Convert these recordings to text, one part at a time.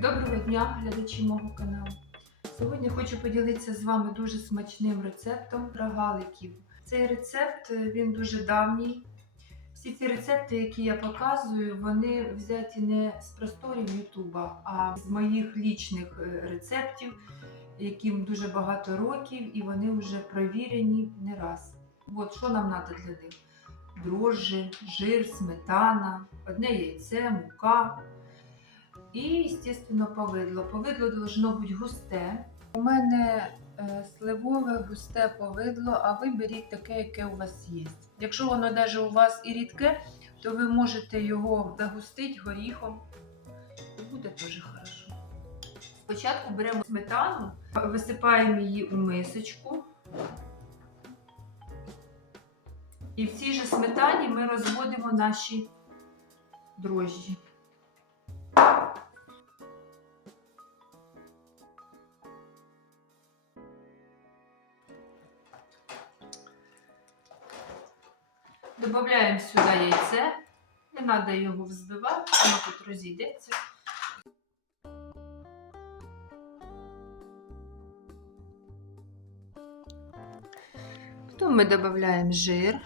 Доброго дня, глядачі мого каналу. Сьогодні хочу поділитися з вами дуже смачним рецептом рогаликів. Цей рецепт е, він дуже давній. Всі ці рецепти, які я показую, вони взяті не з просторів Ютуба, а з моїх лічних е, рецептів, яким дуже багато років, і вони вже провірені не раз. От що нам треба для них: дрожжі, жир, сметана, одне яйце, мука. І, звісно, повидло. Повидло должно бути густе. У мене е, сливове густе повидло, а ви беріть таке, яке у вас є. Якщо воно навіть у вас і рідке, то ви можете його загустити горіхом. Буде теж хорошо. Спочатку беремо сметану, висипаємо її у мисочку. І в цій же сметані ми розводимо наші дрожжі. Добавляємо сюди яйце. Не треба його взбивати, воно тут розійдеться. Потім ми додаємо жир.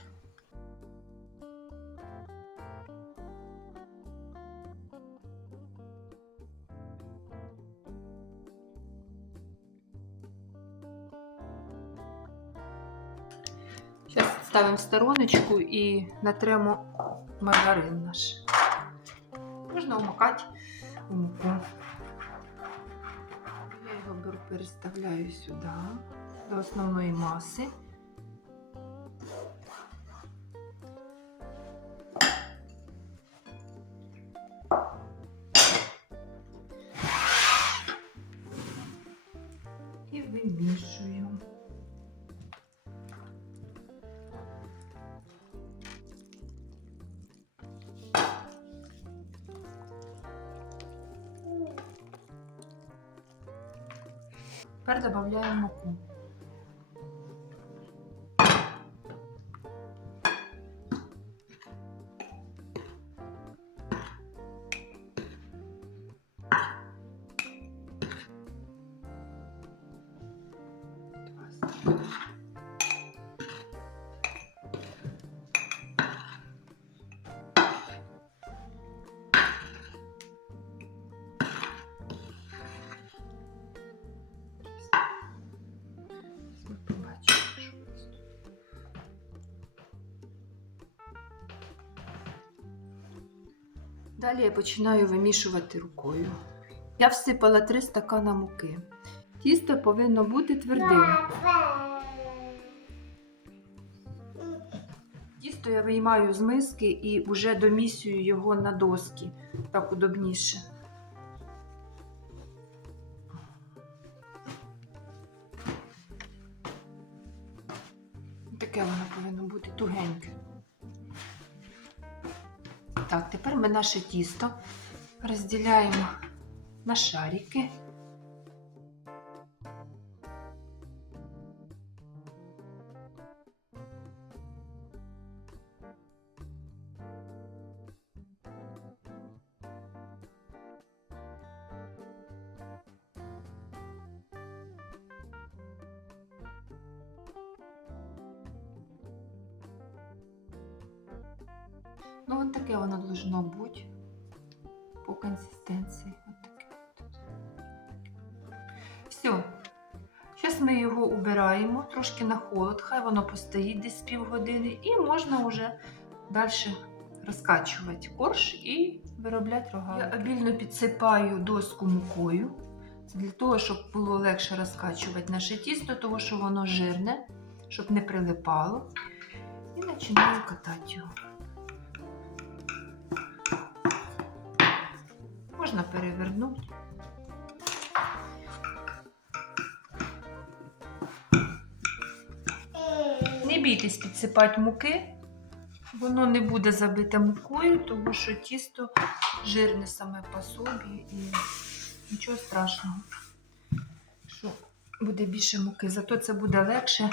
Ставимо в стороночку і натремо маргарин наш. Можна умокати у муку. Я його беру, переставляю сюди, до основної маси. І вимішую. Тепер додаємо муку. Ми Далі я починаю вимішувати рукою. Я всипала 3 стакана муки. Тісто повинно бути твердим. Тісто я виймаю з миски і вже домісюю його на доски. Так удобніше. Таке воно повинно бути тугеньке. Так, тепер ми наше тісто розділяємо на шарики. Ну, от таке воно должно бути по консистенції. От таке. Все. Зараз ми його убираємо трошки на холод, хай воно постоїть десь півгодини, і можна вже далі розкачувати корж і виробляти рогалики. Я обільно підсипаю доску мукою. Це для того, щоб було легше розкачувати наше тісто, тому що воно жирне, щоб не прилипало. І починаю катати його. Можна перевернути. Не бійтесь підсипати муки, воно не буде забите мукою, тому що тісто жирне саме по собі і нічого страшного, що буде більше муки, зато це буде легше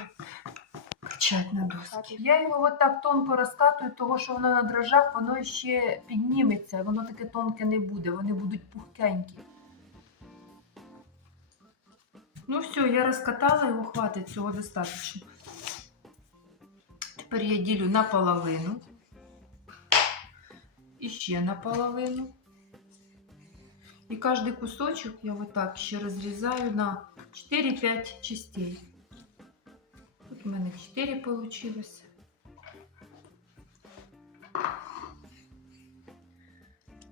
качати на доски. Я його отак тонко розкатую, тому що воно на дрожжах, воно ще підніметься, воно таке тонке не буде, вони будуть пухкенькі. Ну все, я розкатала його, хватить, цього достатньо. Тепер я ділю на половину. І ще на половину. І кожний кусочок я вот так ще розрізаю на 4-5 частей. У мене 4 вийшло.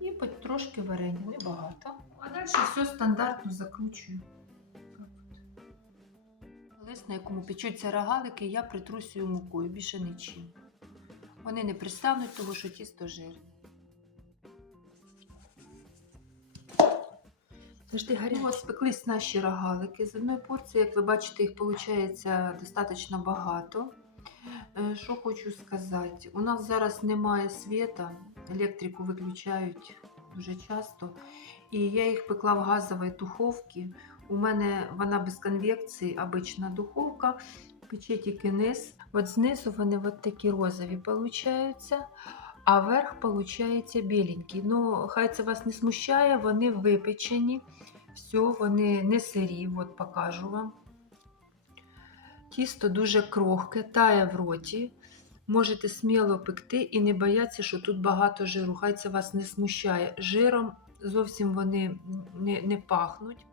І потрошки варення, небагато. А далі все стандартно закручую. Лист, на якому печуться рогалики, я притрусюю мукою, більше нічим. Вони не пристануть, того що тісто жирне. Завжди гарі. От спеклись наші рогалики. З одної порції, як ви бачите, їх виходить достатньо багато. Е, Що хочу сказати, у нас зараз немає світа, електрику виключають дуже часто. І я їх пекла в газовій духовці. У мене вона без конвекції, обична духовка, пече тільки низ. От знизу вони от такі розові получаються, а верх виходить біленький. Ну, хай це вас не смущає, вони випечені. Все, вони не сирі, от покажу вам. Тісто дуже крохке, тає в роті. Можете сміло пекти і не бояться, що тут багато жиру. Хай це вас не смущає. Жиром зовсім вони не, не пахнуть.